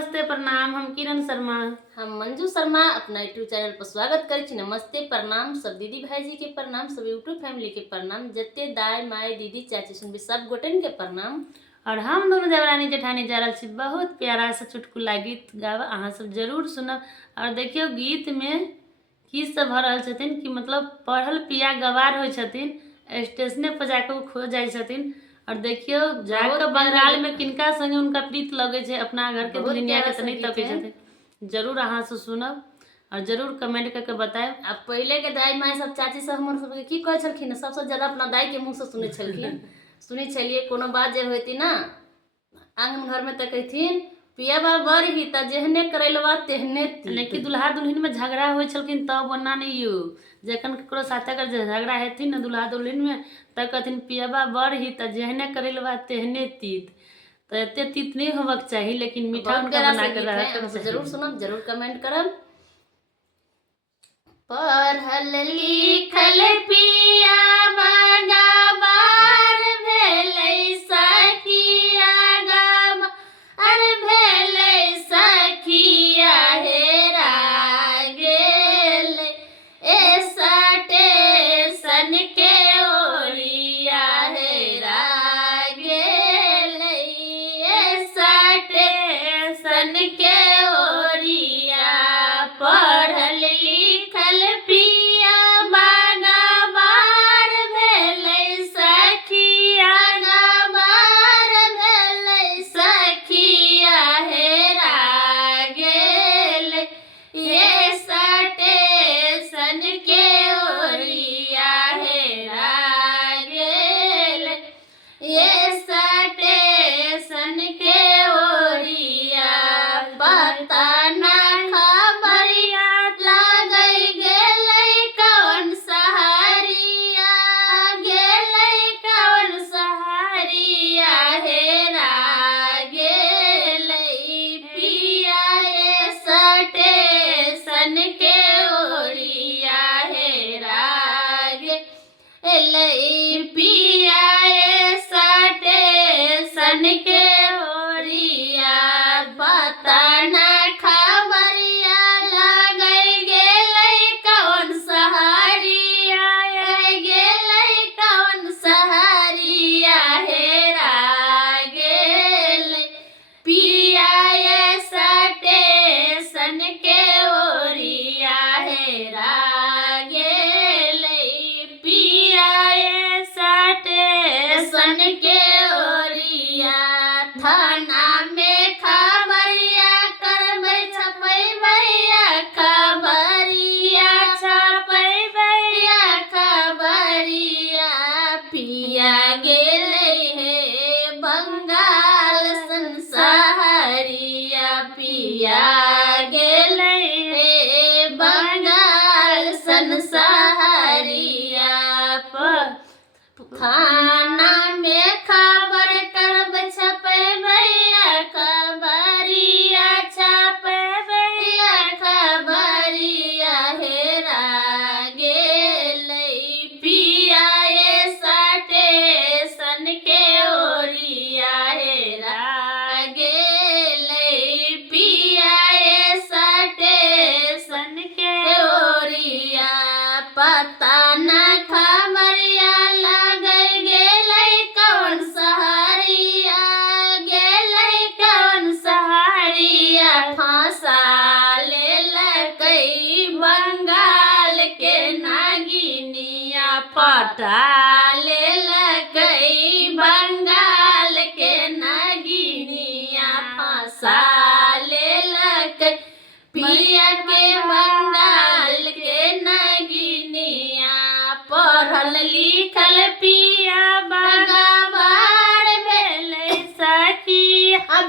नमस्ते प्रणाम। हम किरण शर्मा, हम मंजू शर्मा अपना यूट्यूब चैनल पर स्वागत करै छी। नमस्ते प्रणाम सब दीदी भाईजी के प्रणाम, सब यूट्यूब फैमिली के प्रणाम, जते दाई माई दीदी चाची सुनबी सब गोटन के प्रणाम। और हम दोनों देवरानी जेठानी जा रहा छी बहुत प्यारा सा चुटकुला गीत गावे, अहाँ सब जरूर सुनब। और देखियो गीत में की सब भ रहल छथिन कि मतलब पढ़ल पिया गवार होइ छथिन, स्टेशने पर जाके वो खो जाइ छथिन। और देखियो जाके बंगाल में किनका संगे उनका प्रीत लगे छे, अपना घर के दुल्हनिया के त नहीं तके छथिन। जरूर अहाँ से सुनब और जरूर कमेंट करके बताएब। अब पहले के दाई माई सब चाची सब हमर सब के की कहै छलखिन, सबसे ज्यादा अपना दाई के मुंह से सुनै छलखिन। सुनै छलिए कोनो बात जे होती ना आंगन घर में त कहथिन पियाबा बर ही त जेहने करैलवा तेहने ती। लेकिन दुल्हा दुल्हन में झगड़ा हो छलखिन तब ओना नहीं हो, जखन ककरो साथे अगर झगड़ा हेथिन ना दुल्हा दुल्हन में त कहथिन पियाबा बर ही त जेहने करैलवा तेहने तीत। तो एते तीत नहीं होबक चाहिए, लेकिन मीठा उनका बना के रखना चाहिए। जरूर सुनब, जरूर कमेंट करब। पढ़ल लिखल पिया गवार भेलै सखिया गवार भेलै सखिया हेरा गेलै ए स्टेशन के ओरिया हेरा गेलै ए स्टेशन के ओरिया। पढ़ल लिखल पिया गवार भेलै सखिया गवार भेलै सखिया हेरा गेलै ये स्टेशन के ओरिया हेरा गेलै ये स्टेशन के ओरिया। पता ना खबरिया लागै गेलै कौन सहारिया गेलै कौन सहारिया हेरा गेलै पिया ये स्टेशन के ओरिया हेरा गेलै पिया ये स्टेशन के ओरिया। पता ना खबरिया लागै गेलै कौन सहारिया गेलै कौन सहारिया हेरा गेलै पिया ये स्टेशन के ओरिया हेरा गेलै पिया ये स्टेशन के ओरिया। थाना में खबरिया करबै छपैबैया खबरिया छपैबैया खबरिया। पिया गेलै हे बंगाल संसहारिया पिया गेलै हे बंगाल संसहारिया। थाना में खबर करब छपैबैया खबरिया छपैबैया खबरिया हेरा गेलै पिया ये स्टेशन के ओरिया हेरा गेलै पिया ये स्टेशन के ओरिया। पता ना खबरिया लागै गेलै कौन सहारिया गेलै कौन सहारिया। फांसा लेलकै बंगाल के नागिनिया पटा लेलकै बंगाल के नागिनिया फांसा लेलकै पिया के बंगाल के नागिनिया। पढ़ल लिखल पिया गवार भेलै सखिया